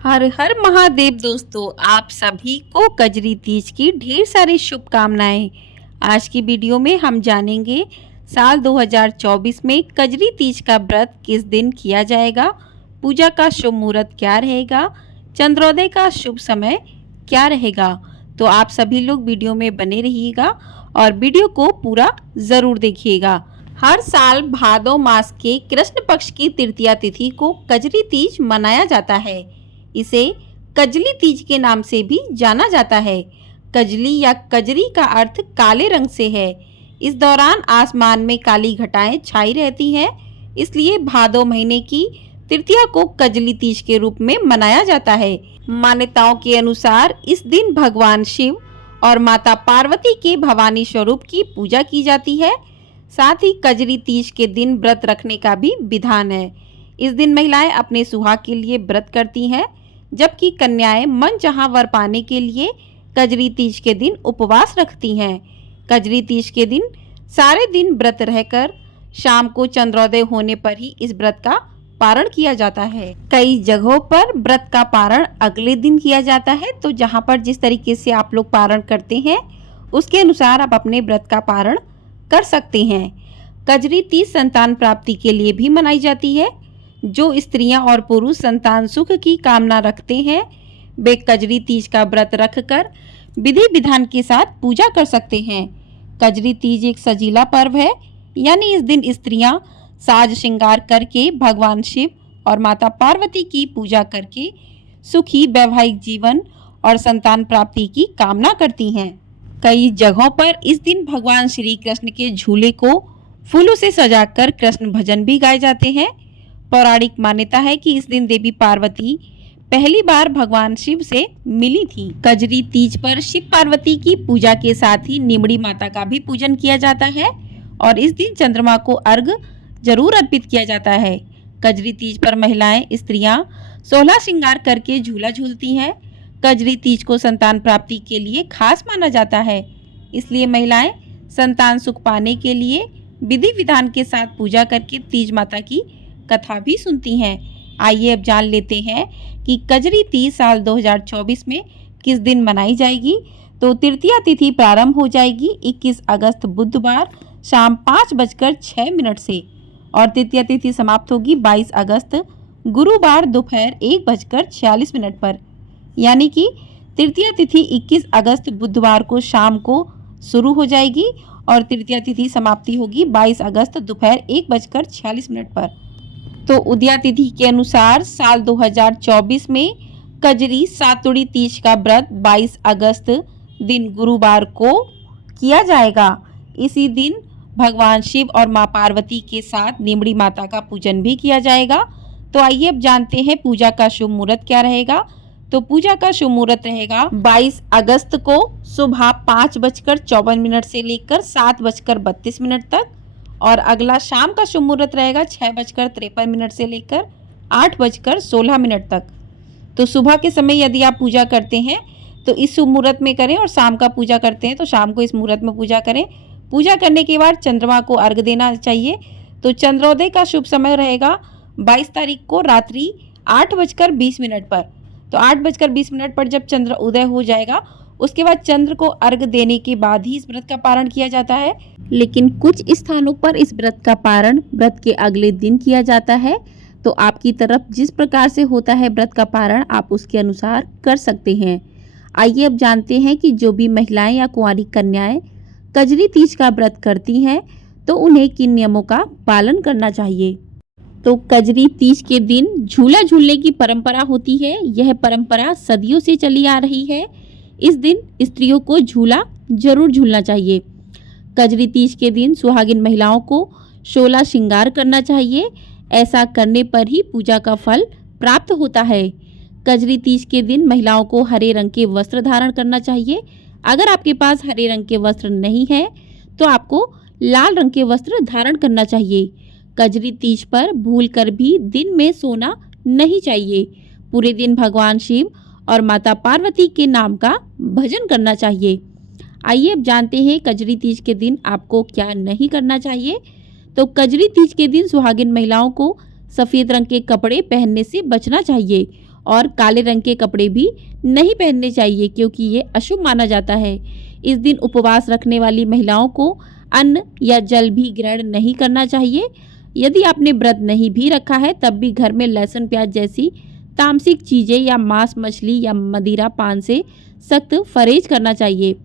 हर हर महादेव दोस्तों, आप सभी को कजरी तीज की ढेर सारी शुभकामनाएं। आज की वीडियो में हम जानेंगे साल 2024 में कजरी तीज का व्रत किस दिन किया जाएगा, पूजा का शुभ मुहूर्त क्या रहेगा, चंद्रोदय का शुभ समय क्या रहेगा। तो आप सभी लोग वीडियो में बने रहिएगा और वीडियो को पूरा ज़रूर देखिएगा। हर साल भादो मास के कृष्ण पक्ष की तृतीया तिथि को कजरी तीज मनाया जाता है। इसे कजली तीज के नाम से भी जाना जाता है। कजली या कजरी का अर्थ काले रंग से है। इस दौरान आसमान में काली घटाएं छाई रहती हैं, इसलिए भादो महीने की तृतीया को कजली तीज के रूप में मनाया जाता है। मान्यताओं के अनुसार इस दिन भगवान शिव और माता पार्वती के भवानी स्वरूप की पूजा की जाती है। साथ ही कजरी तीज के दिन व्रत रखने का भी विधान है। इस दिन महिलाएं अपने सुहाग के लिए व्रत करती हैं, जबकि कन्याएं मनचाहा वर पाने के लिए कजरी तीज के दिन उपवास रखती हैं। कजरी तीज के दिन सारे दिन व्रत रहकर शाम को चंद्रोदय होने पर ही इस व्रत का पारण किया जाता है। कई जगहों पर व्रत का पारण अगले दिन किया जाता है, तो जहां पर जिस तरीके से आप लोग पारण करते हैं उसके अनुसार आप अपने व्रत का पारण कर सकते हैं। कजरी तीज संतान प्राप्ति के लिए भी मनाई जाती है। जो स्त्रियां और पुरुष संतान सुख की कामना रखते हैं वे कजरी तीज का व्रत रखकर विधि विधान के साथ पूजा कर सकते हैं। कजरी तीज एक सजीला पर्व है, यानी इस दिन स्त्रियां साज श्रृंगार करके भगवान शिव और माता पार्वती की पूजा करके सुखी वैवाहिक जीवन और संतान प्राप्ति की कामना करती हैं। कई जगहों पर इस दिन भगवान श्री कृष्ण के झूले को फूलों से सजाकर कृष्ण भजन भी गाए जाते हैं। पौराणिक मान्यता है कि इस दिन देवी पार्वती पहली बार भगवान शिव से मिली थी। कजरी तीज पर शिव पार्वती की पूजा के साथ ही नीमड़ी माता का भी पूजन किया जाता है और इस दिन चंद्रमा को अर्घ जरूर अर्पित किया जाता है। कजरी तीज पर महिलाएं स्त्रियां 16 श्रृंगार करके झूला झूलती हैं। कजरी तीज को संतान प्राप्ति के लिए खास माना जाता है, इसलिए महिलाएं संतान सुख पाने के लिए विधि विधान के साथ पूजा करके तीज माता की कथा भी सुनती हैं। आइए अब जान लेते हैं कि कजरी तीज साल 2024 में किस दिन मनाई जाएगी। तो तृतीया तिथि प्रारंभ हो जाएगी 21 अगस्त बुधवार शाम 5:06 से और तृतीया तिथि समाप्त होगी 22 अगस्त गुरुवार दोपहर 1:46 पर। यानी कि तृतीया तिथि 21 अगस्त बुधवार को शाम को शुरू हो जाएगी और तृतीया तिथि समाप्ति होगी 22 अगस्त दोपहर 1:46 पर। तो उदया तिथि के अनुसार साल 2024 में कजरी सातुड़ी तीज का व्रत 22 अगस्त दिन गुरुवार को किया जाएगा। इसी दिन भगवान शिव और मां पार्वती के साथ नीमड़ी माता का पूजन भी किया जाएगा। तो आइए अब जानते हैं पूजा का शुभ मुहूर्त क्या रहेगा। तो पूजा का शुभ मुहूर्त रहेगा 22 अगस्त को सुबह 5:54 से लेकर 7:32 तक और अगला शाम का शुभ मुहूर्त रहेगा 6:53 से लेकर 8:16 तक। तो सुबह के समय यदि आप पूजा करते हैं तो इस शुभ मुहूर्त में करें और शाम का पूजा करते हैं तो शाम को इस मुहूर्त में पूजा करें। पूजा करने के बाद चंद्रमा को अर्घ देना चाहिए। तो चंद्रोदय का शुभ समय रहेगा 22 तारीख को रात्रि 8:20 पर। तो 8:20 पर जब चंद्र उदय हो जाएगा उसके बाद चंद्र को अर्घ देने के बाद ही इस व्रत का पारण किया जाता है। लेकिन कुछ स्थानों पर इस व्रत का पारण व्रत के अगले दिन किया जाता है। तो आपकी तरफ जिस प्रकार से होता है व्रत का पारण आप उसके अनुसार कर सकते हैं। आइए अब जानते हैं कि जो भी महिलाएं या कुंवारी कन्याएं कजरी तीज का व्रत करती हैं तो उन्हें किन नियमों का पालन करना चाहिए। तो कजरी तीज के दिन झूला झूलने की परंपरा होती है। यह परंपरा सदियों से चली आ रही है। इस दिन स्त्रियों को झूला जरूर झूलना चाहिए। कजरी तीज के दिन सुहागिन महिलाओं को 16 श्रृंगार करना चाहिए। ऐसा करने पर ही पूजा का फल प्राप्त होता है। कजरी तीज के दिन महिलाओं को हरे रंग के वस्त्र धारण करना चाहिए। अगर आपके पास हरे रंग के वस्त्र नहीं है तो आपको लाल रंग के वस्त्र धारण करना चाहिए। कजरी तीज पर भूलकर भी दिन में सोना नहीं चाहिए। पूरे दिन भगवान शिव और माता पार्वती के नाम का भजन करना चाहिए। आइए अब जानते हैं कजरी तीज के दिन आपको क्या नहीं करना चाहिए। तो कजरी तीज के दिन सुहागिन महिलाओं को सफ़ेद रंग के कपड़े पहनने से बचना चाहिए और काले रंग के कपड़े भी नहीं पहनने चाहिए क्योंकि ये अशुभ माना जाता है। इस दिन उपवास रखने वाली महिलाओं को अन्न या जल भी ग्रहण नहीं करना चाहिए। यदि आपने व्रत नहीं भी रखा है तब भी घर में लहसुन प्याज जैसी तामसिक चीज़ें या मांस मछली या मदिरा पान से सख्त परहेज करना चाहिए।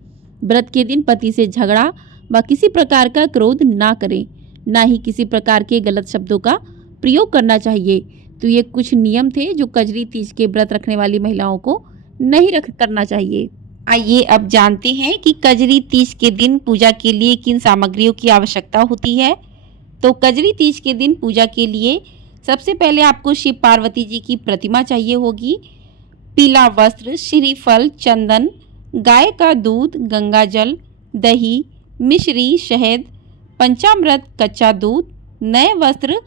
व्रत के दिन पति से झगड़ा व किसी प्रकार का क्रोध ना करें, ना ही किसी प्रकार के गलत शब्दों का प्रयोग करना चाहिए। तो ये कुछ नियम थे जो कजरी तीज के व्रत रखने वाली महिलाओं को नहीं करना चाहिए। आइए अब जानते हैं कि कजरी तीज के दिन पूजा के लिए किन सामग्रियों की आवश्यकता होती है। तो कजरी तीज के दिन पूजा के लिए सबसे पहले आपको शिव पार्वती जी की प्रतिमा चाहिए होगी। पीला वस्त्र, श्रीफल, चंदन, गाय का दूध, गंगा जल, दही, मिश्री, शहद, पंचामृत, कच्चा दूध, नए वस्त्र,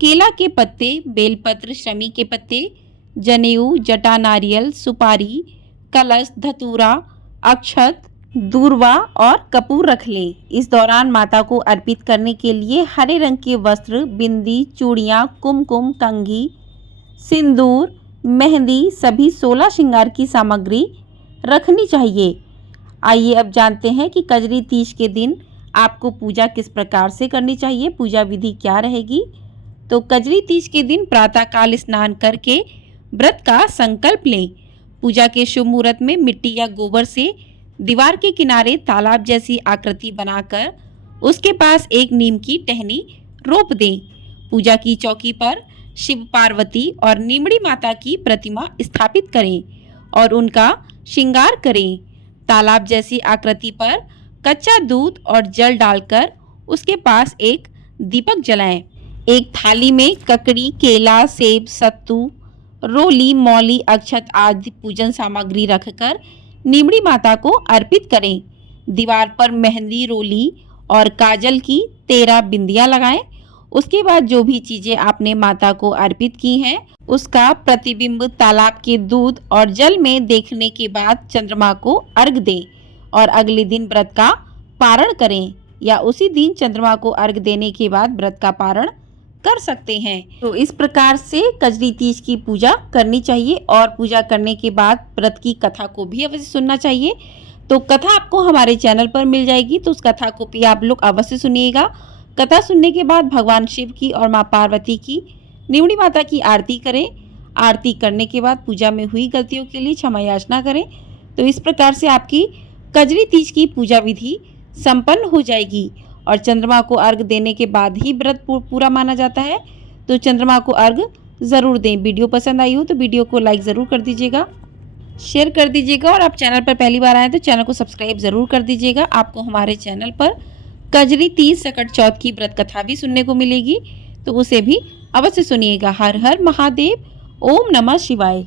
केला के पत्ते, बेलपत्र, शमी के पत्ते, जनेऊ, जटा नारियल, सुपारी, कलश, धतूरा, अक्षत, दूर्वा और कपूर रख लें। इस दौरान माता को अर्पित करने के लिए हरे रंग के वस्त्र, बिंदी, चूड़ियाँ, कुमकुम, कंघी, सिंदूर, मेहंदी सभी 16 श्रृंगार की सामग्री रखनी चाहिए। आइए अब जानते हैं कि कजरी तीज के दिन आपको पूजा किस प्रकार से करनी चाहिए, पूजा विधि क्या रहेगी। तो कजरी तीज के दिन प्रातःकाल स्नान करके व्रत का संकल्प लें। पूजा के शुभ मुहूर्त में मिट्टी या गोबर से दीवार के किनारे तालाब जैसी आकृति बनाकर उसके पास एक नीम की टहनी रोप दें। पूजा की चौकी पर शिव पार्वती और नीमड़ी माता की प्रतिमा स्थापित करें और उनका श्रृंगार करें। तालाब जैसी आकृति पर कच्चा दूध और जल डालकर उसके पास एक दीपक जलाएं। एक थाली में ककड़ी, केला, सेब, सत्तू, रोली, मौली, अक्षत आदि पूजन सामग्री रखकर नीमड़ी माता को अर्पित करें। दीवार पर मेहंदी, रोली और काजल की 13 बिंदियां लगाएं। उसके बाद जो भी चीज़ें आपने माता को अर्पित की हैं उसका प्रतिबिंब तालाब के दूध और जल में देखने के बाद चंद्रमा को अर्घ दें और अगले दिन व्रत का पारण करें या उसी दिन चंद्रमा को अर्घ देने के बाद व्रत का पारण कर सकते हैं। तो इस प्रकार से कजरी तीज की पूजा करनी चाहिए और पूजा करने के बाद व्रत की कथा को भी अवश्य सुनना चाहिए। तो कथा आपको हमारे चैनल पर मिल जाएगी, तो उस कथा को भी आप लोग अवश्य सुनिएगा। कथा सुनने के बाद भगवान शिव की और माँ पार्वती की, नीमड़ी माता की आरती करें। आरती करने के बाद पूजा में हुई गलतियों के लिए क्षमा याचना करें। तो इस प्रकार से आपकी कजरी तीज की पूजा विधि संपन्न हो जाएगी और चंद्रमा को अर्घ देने के बाद ही व्रत पूरा माना जाता है। तो चंद्रमा को अर्घ ज़रूर दें। वीडियो पसंद आई हो तो वीडियो को लाइक ज़रूर कर दीजिएगा, शेयर कर दीजिएगा और आप चैनल पर पहली बार आए तो चैनल को सब्सक्राइब ज़रूर कर दीजिएगा। आपको हमारे चैनल पर कजरी तीज सकट चौथ की व्रत कथा भी सुनने को मिलेगी, तो उसे भी अवश्य सुनिएगा। हर हर महादेव, ओम नमः शिवाय।